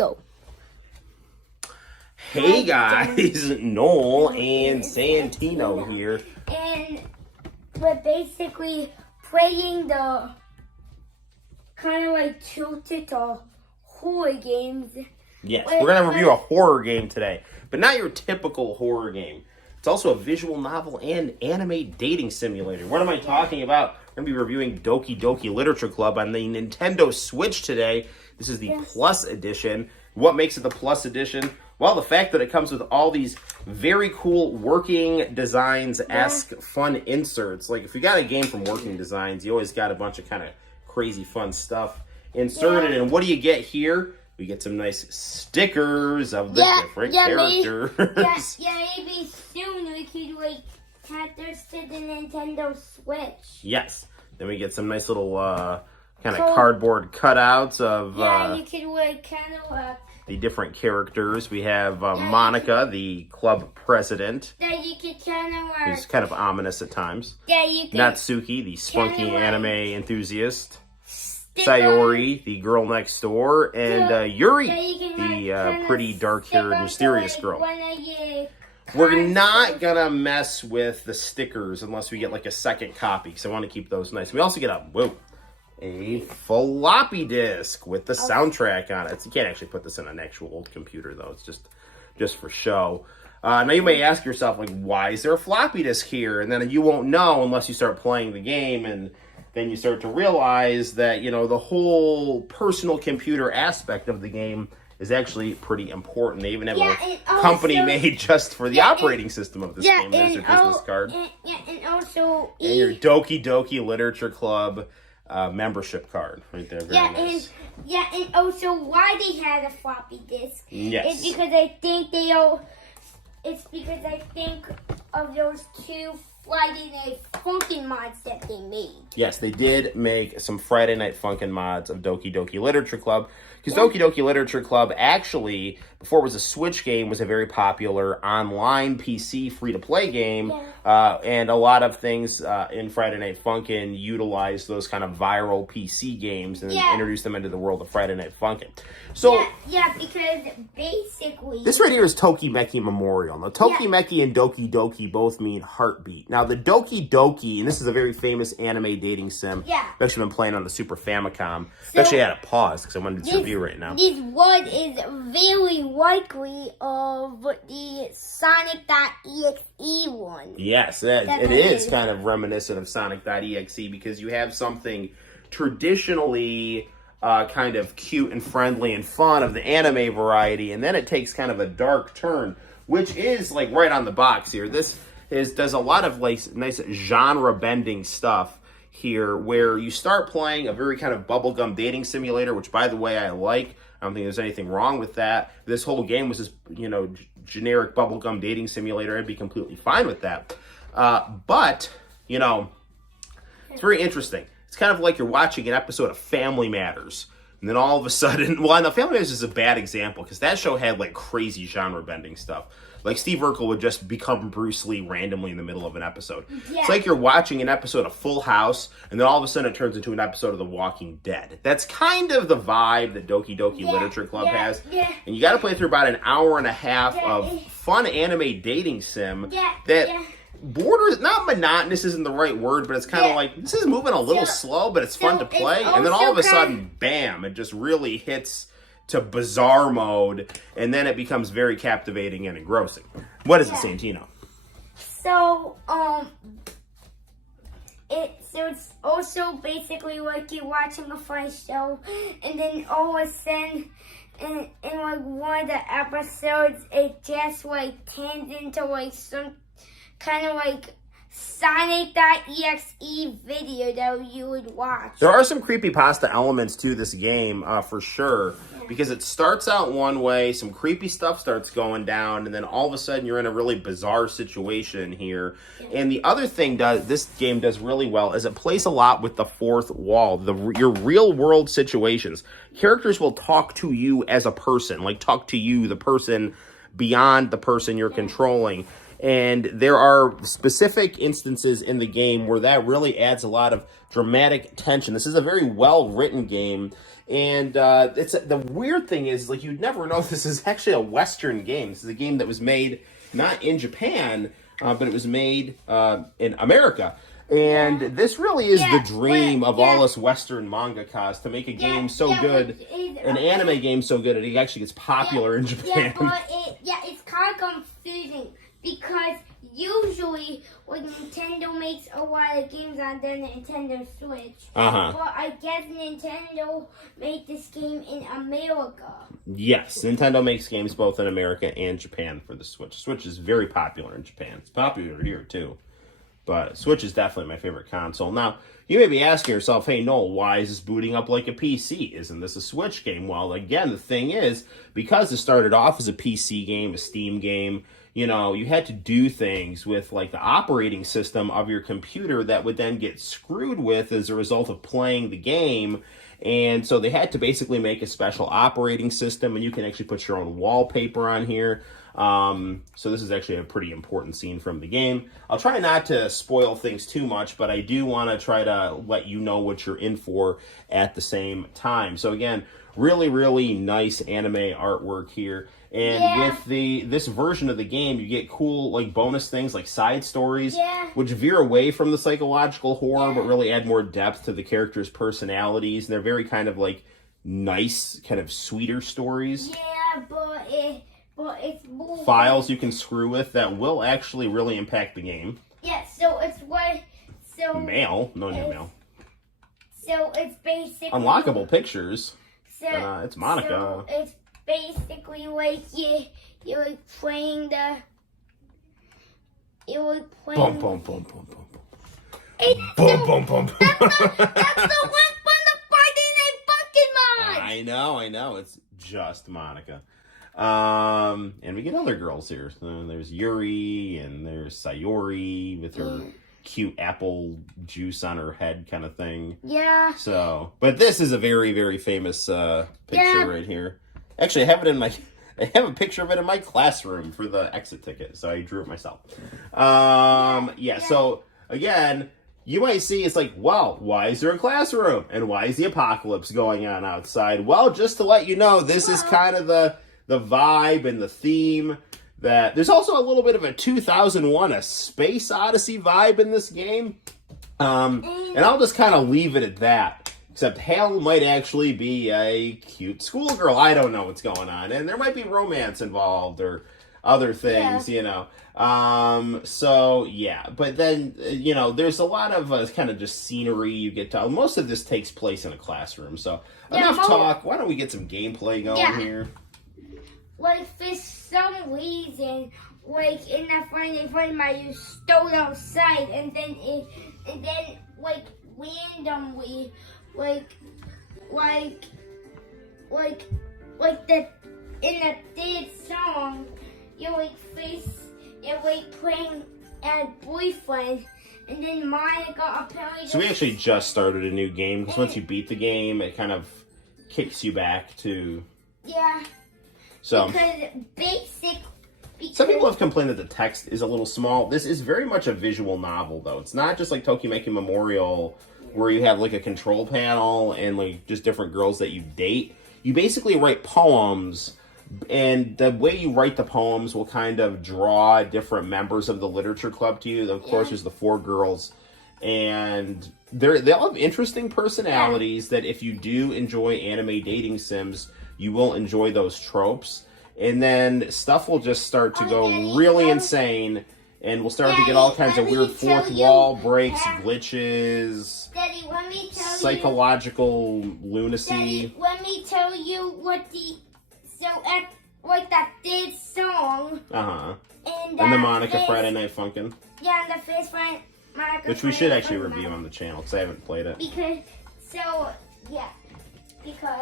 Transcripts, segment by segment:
go. Hey guys, Noel and Santino here. And we're basically playing the kind of like tilted horror games. Yes, we're going to review a horror game today, but not your typical horror game. It's also a visual novel and anime dating simulator. What am I talking about? We're going to be reviewing Doki Doki Literature Club on the Nintendo Switch today. This is the Plus Edition. What makes it the Plus Edition? Well, the fact that it comes with all these very cool Working Designs-esque fun inserts. Like, if you got a game from Working Designs, you always got a bunch of kind of crazy fun stuff inserted. And what do you get here? We get some nice stickers of the different characters. Maybe soon we could, like, add this to the Nintendo Switch. Yes. Then we get some nice little kind of cardboard cutouts of you could, like, kind of, the different characters. We have Monica, the club president. That you could kind of who's kind of ominous at times. Yeah, you could. Natsuki, the spunky anime enthusiast. Sayori, the girl next door. And Yuri, the pretty dark-haired, mysterious girl. We're not going to mess with the stickers unless we get like a second copy, because I want to keep those nice. We also get a floppy disk with the soundtrack on it. You can't actually put this in an actual old computer, though. It's just for show. Now, you may ask yourself, like, why is there a floppy disk here? And then you won't know unless you start playing the game, and then you start to realize that, you know, the whole personal computer aspect of the game is actually pretty important. They even have a company made just for the operating system of this game. There's your business card. And also... And your Doki Doki Literature Club membership card right there. Very nice. And also why they had a floppy disk. Yes. It's because I think of those two Friday Night Funkin' mods that they made. Yes, they did make some Friday Night Funkin' mods of Doki Doki Literature Club. Because Doki Doki Literature Club actually, before it was a Switch game, was a very popular online PC free-to-play game. And a lot of things in Friday Night Funkin' utilized those kind of viral PC games and introduced them into the world of Friday Night Funkin'. So, because basically... This right here is Tokimeki Memorial. Now, Tokimeki and Doki Doki both mean heartbeat. Now, the Doki Doki, and this is a very famous anime dating sim. I've actually been playing on the Super Famicom. I've actually had to pause because I wanted to review right now. This one is very likely of the Sonic.exe one. Yes, it is kind of reminiscent of Sonic.exe because you have something traditionally kind of cute and friendly and fun of the anime variety, and then it takes kind of a dark turn, which is like right on the box here. This does a lot of like nice genre-bending stuff here, where you start playing a very kind of bubblegum dating simulator, which, by the way, I like. I don't think there's anything wrong with that. If this whole game was just, you know, generic bubblegum dating simulator, I'd be completely fine with that. But, you know, it's very interesting. It's kind of like you're watching an episode of Family Matters, and then all of a sudden, well, no, Family Matters is a bad example, because that show had, like, crazy genre-bending stuff. Like, Steve Urkel would just become Bruce Lee randomly in the middle of an episode. It's like you're watching an episode of Full House, and then all of a sudden it turns into an episode of The Walking Dead. That's kind of the vibe that Doki Doki Literature Club has. And you got to play through about an hour and a half of fun anime dating sim that borders, not monotonous isn't the right word, but it's kind of like, this is moving a little slow, but it's fun to play. And then all of a sudden, bam, it just really hits to bizarre mode, and then it becomes very captivating and engrossing. What is it, Santino? So, it's also basically like you're watching a fun show, and then all of a sudden, in like one of the episodes, it just like turns into like some kind of like Sonic.exe video that you would watch. There are some creepypasta elements to this game, for sure, because it starts out one way, some creepy stuff starts going down, and then all of a sudden you're in a really bizarre situation here. And the other thing this game does really well is it plays a lot with the fourth wall, your real world situations. Characters will talk to you as a person, like talk to you, the person beyond the person you're controlling. And there are specific instances in the game where that really adds a lot of dramatic tension. This is a very well-written game. And it's the weird thing is, like, you'd never know this is actually a Western game. This is a game that was made not in Japan, but it was made in America. And this really is the dream of all us Western mangakas, to make a game so good, an anime game so good, it actually gets popular in Japan. Yeah, but it's kind of confusing because usually when Nintendo makes a lot of games on their Nintendo Switch, but I guess Nintendo made this game in America. Yes, Nintendo makes games both in America and Japan for the Switch. Switch is very popular in Japan. It's popular here too. But Switch is definitely my favorite console. Now, you may be asking yourself, hey, Noel, why is this booting up like a PC? Isn't this a Switch game? Well, again, the thing is, because it started off as a PC game, a Steam game, you know, you had to do things with, like, the operating system of your computer that would then get screwed with as a result of playing the game. And so they had to basically make a special operating system, and you can actually put your own wallpaper on here. So this is actually a pretty important scene from the game. I'll try not to spoil things too much, but I do want to try to let you know what you're in for at the same time. So again, really, really nice anime artwork here. And with this version of the game, you get cool, like, bonus things like side stories, which veer away from the psychological horror, but really add more depth to the characters' personalities. And they're very kind of, like, nice, kind of sweeter stories. Yeah, but it's more files you can screw with that will actually really impact the game. Yeah, so it's what... So mail? No new mail. So it's basically... Unlockable pictures. So, it's Monica. So it's basically like you're playing the... You're playing... Boom, boom, boom, boom, boom, boom. It's boom, boom, boom. That's the one from the Friday Night Funkin' Mod! I know. It's just Monica. And we get other girls here. So there's Yuri, and there's Sayori with her cute apple juice on her head kind of thing. Yeah. So, but this is a very, very famous picture right here. Actually, I have a picture of it in my classroom for the exit ticket, so I drew it myself. So again, you might see it's like, well, why is there a classroom? And why is the apocalypse going on outside? Well, just to let you know, this is kind of the vibe and the theme. That there's also a little bit of a 2001 A Space Odyssey vibe in this game. And I'll just kind of leave it at that. Except Hale might actually be a cute schoolgirl. I don't know what's going on. And there might be romance involved or other things, you know. So, yeah. But then, you know, there's a lot of kind of just scenery you get to. Most of this takes place in a classroom. So, enough talk. Why don't we get some gameplay going here? Like, for some reason, like, in that Friday Night, you stole outside, and then like, randomly, in the third song, you're playing as boyfriend, and then Monica apparently... So we actually just started a new game, because once you beat the game, it kind of kicks you back to... Yeah. So, some people have complained that the text is a little small. This is very much a visual novel, though. It's not just like Tokimeki Memorial, where you have like a control panel and like just different girls that you date. You basically write poems, and the way you write the poems will kind of draw different members of the literature club to you. Of course, there's the 4 girls, and they'll have interesting personalities that if you do enjoy anime dating sims, you will enjoy those tropes. And then stuff will just start to go really insane, and we'll start to get all kinds of weird fourth wall breaks, glitches, Daddy, let me tell psychological lunacy. Daddy, let me tell you what that third song. And the Monica Friday Night Funkin'. Yeah, and the first one, Monica. Which we should actually review on the channel, because I haven't played it.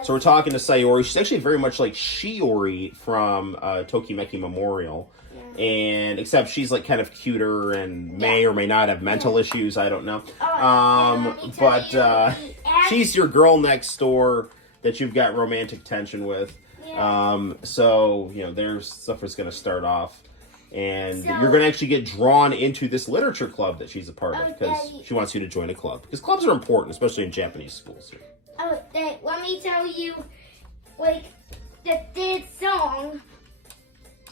So we're talking to Sayori. She's actually very much like Shiori from Tokimeki Memorial. And except she's like kind of cuter and may or may not have mental issues. I don't know. But she's your girl next door that you've got romantic tension with. So, you know, their stuff is going to start off. And So- you're going to actually get drawn into this literature club that she's a part of because Okay. she wants you to join a club. Because clubs are important, especially in Japanese schools here. Oh, let me tell you, like, the third song,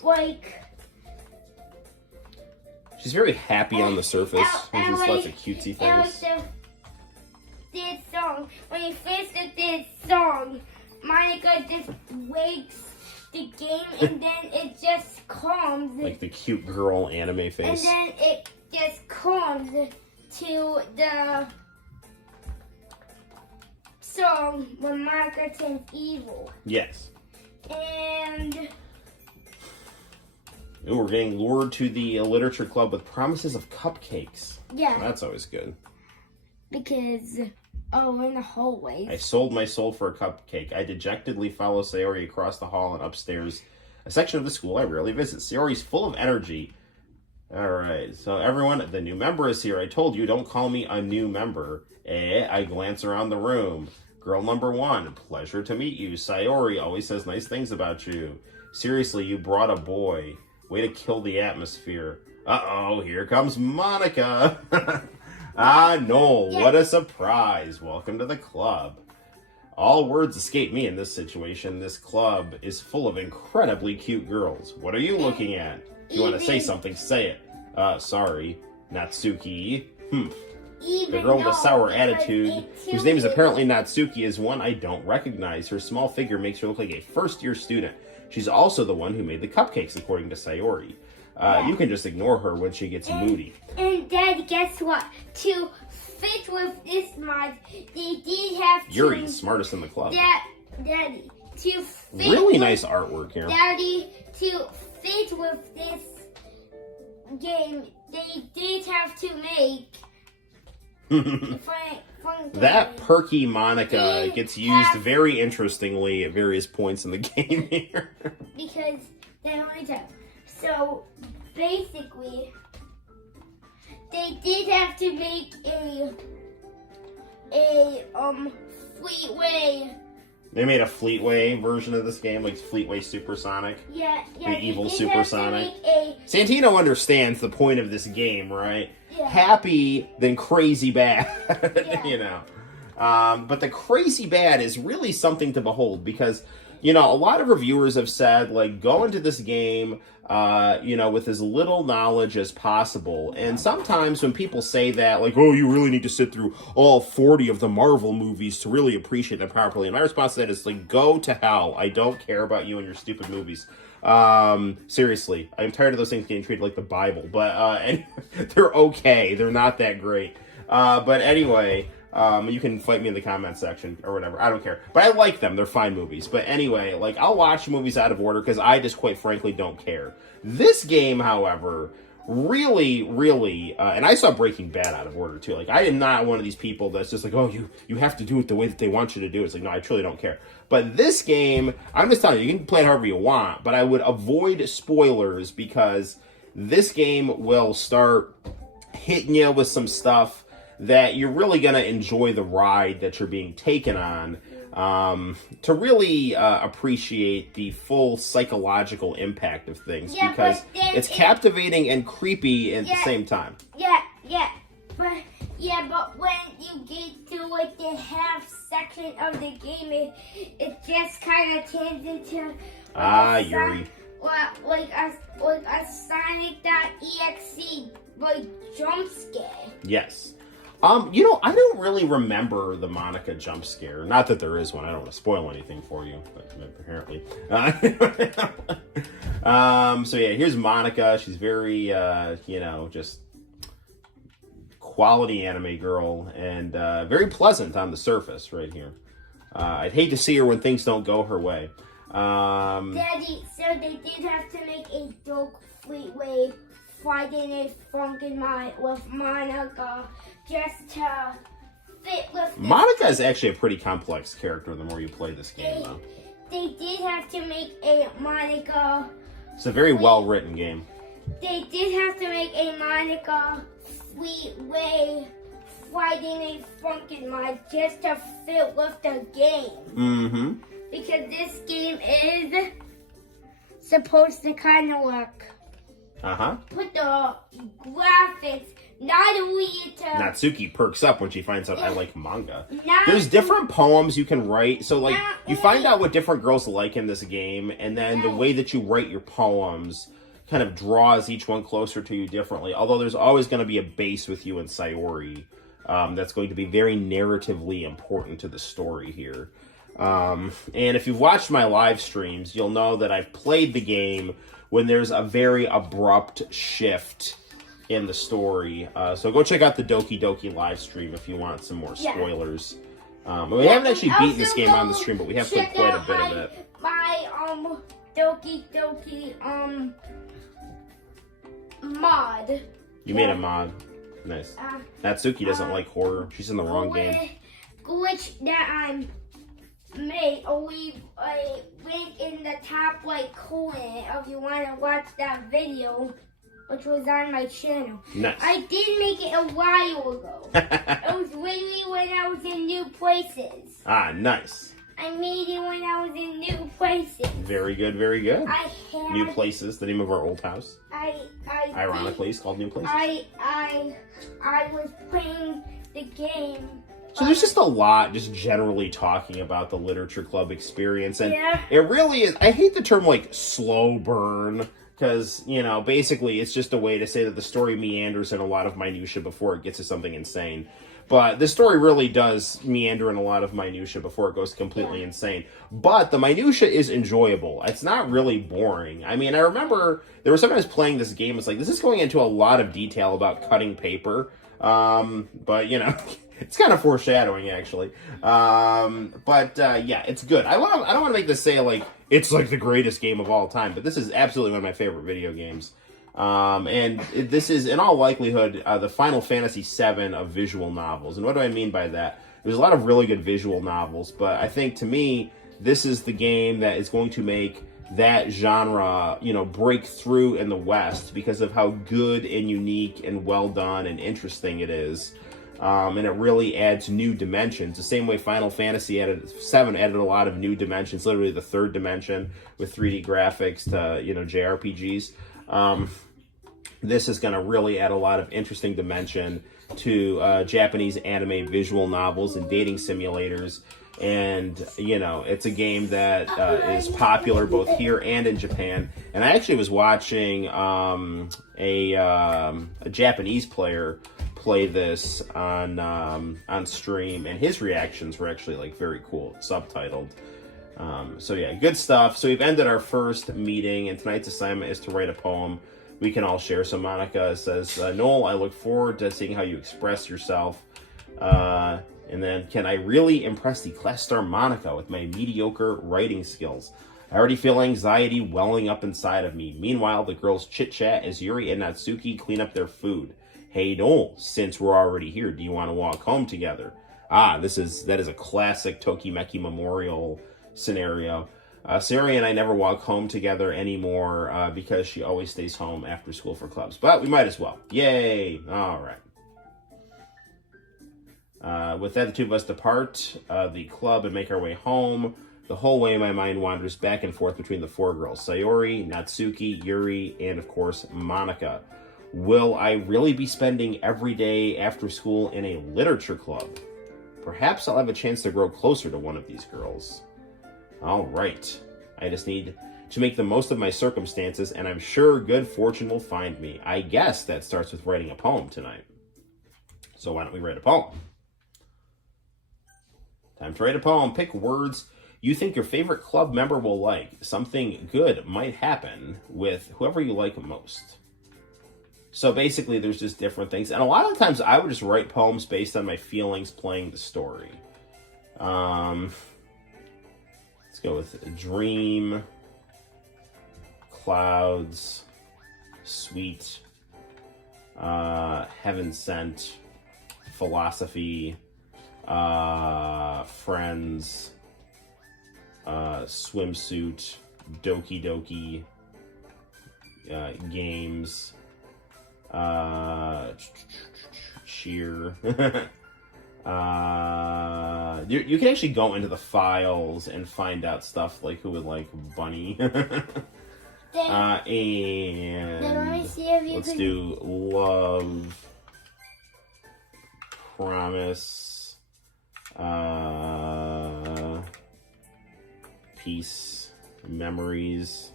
like... She's very happy on the surface. and There's like- lots of cutesy and like things. the third song, when you finish the third song, Monica just wakes the game and then it just calms. Like the cute girl anime And face. then it just calms to the song when Monica turns evil. Yes. And Ooh, we're getting lured to the literature club with promises of cupcakes. yeah, That's always good. because in the hallways. I sold my soul for a cupcake. I dejectedly follow Sayori across the hall and upstairs, a section of the school I rarely visit. Sayori's full of energy. Alright, so everyone, the new member is here. I told you, don't call me a new member. I glance around the room. Girl number 1, pleasure to meet you. Sayori always says nice things about you. Seriously, you brought a boy. Way to kill the atmosphere. Uh-oh, here comes Monica. Noel, Yeah. what a surprise. Welcome to the club. All words escape me in this situation. This club is full of incredibly cute girls. What are you looking at? If you want to say something, say it. Sorry. Natsuki. The girl with a sour attitude, whose name is apparently Natsuki, is one I don't recognize. Her small figure makes her look like a first-year student. She's also the one who made the cupcakes, according to Sayori. You can just ignore her when she gets moody. And Daddy, guess what? To fit with this mod, they did have to... Yuri's smartest in the club. Daddy, to fit Really with, nice artwork here. Daddy, to fit with this game, they did have to make... fun That game. perky Monica They gets used have- very interestingly at various points in the game here. Because they only tell. So basically, they did have to make a Fleetway. They made a Fleetway version of this game, like Fleetway Supersonic. Yeah. The evil they did Supersonic. have to make Santino understands the point of this game, right? Yeah. Happy, then crazy bad, Yeah. you know. But the crazy bad is really something to behold because, you know, a lot of reviewers have said, like, go into this game, you know, with as little knowledge as possible. And sometimes when people say that, like, oh, you really need to sit through all 40 of the Marvel movies to really appreciate them properly. And my response to that is, like, go to hell. I don't care about you and your stupid movies. Seriously, I'm tired of those things getting treated like the Bible, but, and they're okay. They're not that great. But anyway, you can fight me in the comment section or whatever. I don't care. But I like them. They're fine movies. But anyway, like, I'll watch movies out of order because I just quite frankly don't care. This game, however, really, and I saw Breaking Bad out of order too. Like, I am not one of these people that's just like, oh, you have to do it the way that they want you to do it. It's like, no, I truly don't care. But this game, I'm just telling you, you can play it however you want, but I would avoid spoilers because this game will start hitting you with some stuff that you're really going to enjoy the ride that you're being taken on to really appreciate the full psychological impact of things because but then it's captivating and creepy at the Yeah. same time. But when you get to like the half section of the game, it just kind of turns into Yuri. like a Sonic.exe like jump scare. Yes. You know, I don't really remember the Monica jump scare. Not that there is one. I don't want to spoil anything for you, but apparently. So yeah, here's Monica. She's very, you know, just quality anime girl and very pleasant on the surface right here. I'd hate to see her when things don't go her way. Daddy, so they did have to make a dog Fleetway fighting a funkin' mind with Monica just to fit with Monica is actually a pretty complex character the more you play this game, though. They did have to make a Monica. It's a very well-written game. They did have to make a Monica Fleetway fighting a funkin' mind just to fit with the game. Mm-hmm. Because this game is supposed to kind of look put the graphics not only into... Natsuki perks up when she finds out I like manga. There's different poems you can write. So, like, you find out what different girls like in this game, and then the way that you write your poems kind of draws each one closer to you differently. Although there's always going to be a base with you and Sayori that's going to be very narratively important to the story here. And if you've watched my live streams, you'll know that I've played the game when there's a very abrupt shift in the story. So go check out the Doki Doki live stream if you want some more spoilers. We haven't actually beaten this game on the stream, but we have played quite a bit of it. My Doki Doki mod. You made a mod. Nice. Natsuki doesn't like horror. She's in the wrong game. Glitch that I made. Leave a link in the top right corner if you want to watch that video, which was on my channel. Nice. I did make it a while ago. It was literally when I was in new places. Ah, nice. I made it when I was in new places. Very good, very good. I had New Places, the name of our old house. Ironically, it's called New Places. I was playing the game. So there's just a lot just generally talking about the literature club experience, and it really is, I hate the term like slow burn, because, you know, basically it's just a way to say that the story meanders in a lot of minutia before it gets to something insane. But the story really does meander in a lot of minutia before it goes completely insane. But the minutia is enjoyable. It's not really boring. I mean, I remember there were sometimes playing this game, it's like, this is going into a lot of detail about cutting paper. But, you know, it's kind of foreshadowing, actually. Yeah, it's good. I don't want to make this say, like, it's like the greatest game of all time, but this is absolutely one of my favorite video games. This is, in all likelihood, the Final Fantasy VII of visual novels. And what do I mean by that? There's a lot of really good visual novels, but I think, to me, this is the game that is going to make that genre, you know, break through in the West because of how good and unique and well done and interesting it is. And it really adds new dimensions. The same way Final Fantasy VII added a lot of new dimensions, literally the third dimension with 3D graphics to, you know, JRPGs. This is going to really add a lot of interesting dimension to Japanese anime visual novels and dating simulators. And, you know, it's a game that is popular both here and in Japan. And I actually was watching a Japanese player play this on stream, and his reactions were actually, like, very cool, subtitled. So yeah, good stuff. So we've ended our first meeting, and tonight's assignment is to write a poem we can all share. So Monica says, Noel, I look forward to seeing how you express yourself. And then, can I really impress the class star Monica with my mediocre writing skills? I already feel anxiety welling up inside of me. Meanwhile, the girls chit-chat as Yuri and Natsuki clean up their food. Hey, Noel, since we're already here, do you want to walk home together? That is a classic Tokimeki Memorial scenario. Sayori and I never walk home together anymore because she always stays home after school for clubs. But we might as well. Yay! All right. With that, the two of us depart the club and make our way home. The whole way, my mind wanders back and forth between the four girls. Sayori, Natsuki, Yuri, and of course, Monica. Will I really be spending every day after school in a literature club? Perhaps I'll have a chance to grow closer to one of these girls. All right. I just need to make the most of my circumstances, and I'm sure good fortune will find me. I guess that starts with writing a poem tonight. So why don't we write a poem? Time to write a poem. Pick words you think your favorite club member will like. Something good might happen with whoever you like most. So basically, there's just different things. And a lot of times, I would just write poems based on my feelings playing the story. Let's go with dream, clouds, sweet, heaven sent, philosophy, friends, swimsuit, doki doki, games, cheer. You can actually go into the files and find out stuff like who would like bunny. Then let me And see if you let's can. do love, promise, peace, memories,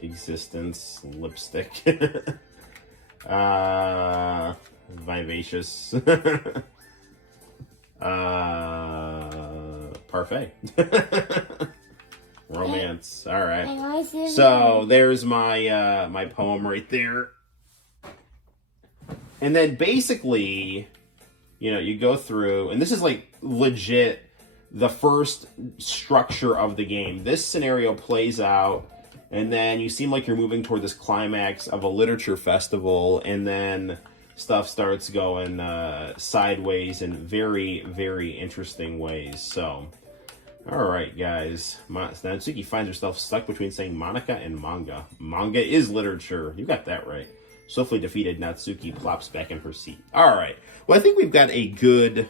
existence, lipstick, vivacious, parfait, romance. All right. And let me see if So there's my my poem right there. And then basically, you know, you go through, and this is like legit the first structure of the game. This scenario plays out, and then you seem like you're moving toward this climax of a literature festival, and then stuff starts going sideways in very, very interesting ways. So, all right, guys. Natsuki finds herself stuck between saying Monica and manga. Manga is literature. You got that right. Swiftly defeated, Natsuki plops back in her seat. All right. Well, I think we've got a good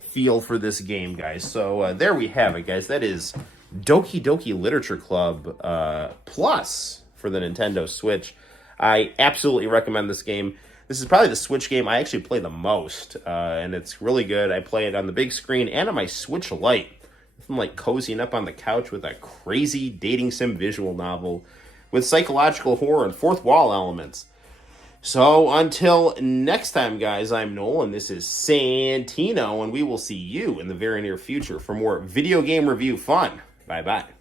feel for this game, guys. So there we have it, guys. That is Doki Doki Literature Club Plus for the Nintendo Switch. I absolutely recommend this game. This is probably the Switch game I actually play the most, and it's really good. I play it on the big screen and on my Switch Lite. I'm like cozying up on the couch with a crazy dating sim visual novel with psychological horror and fourth wall elements. So until next time, guys, I'm Noel, and this is Santino, and we will see you in the very near future for more video game review fun. Bye-bye.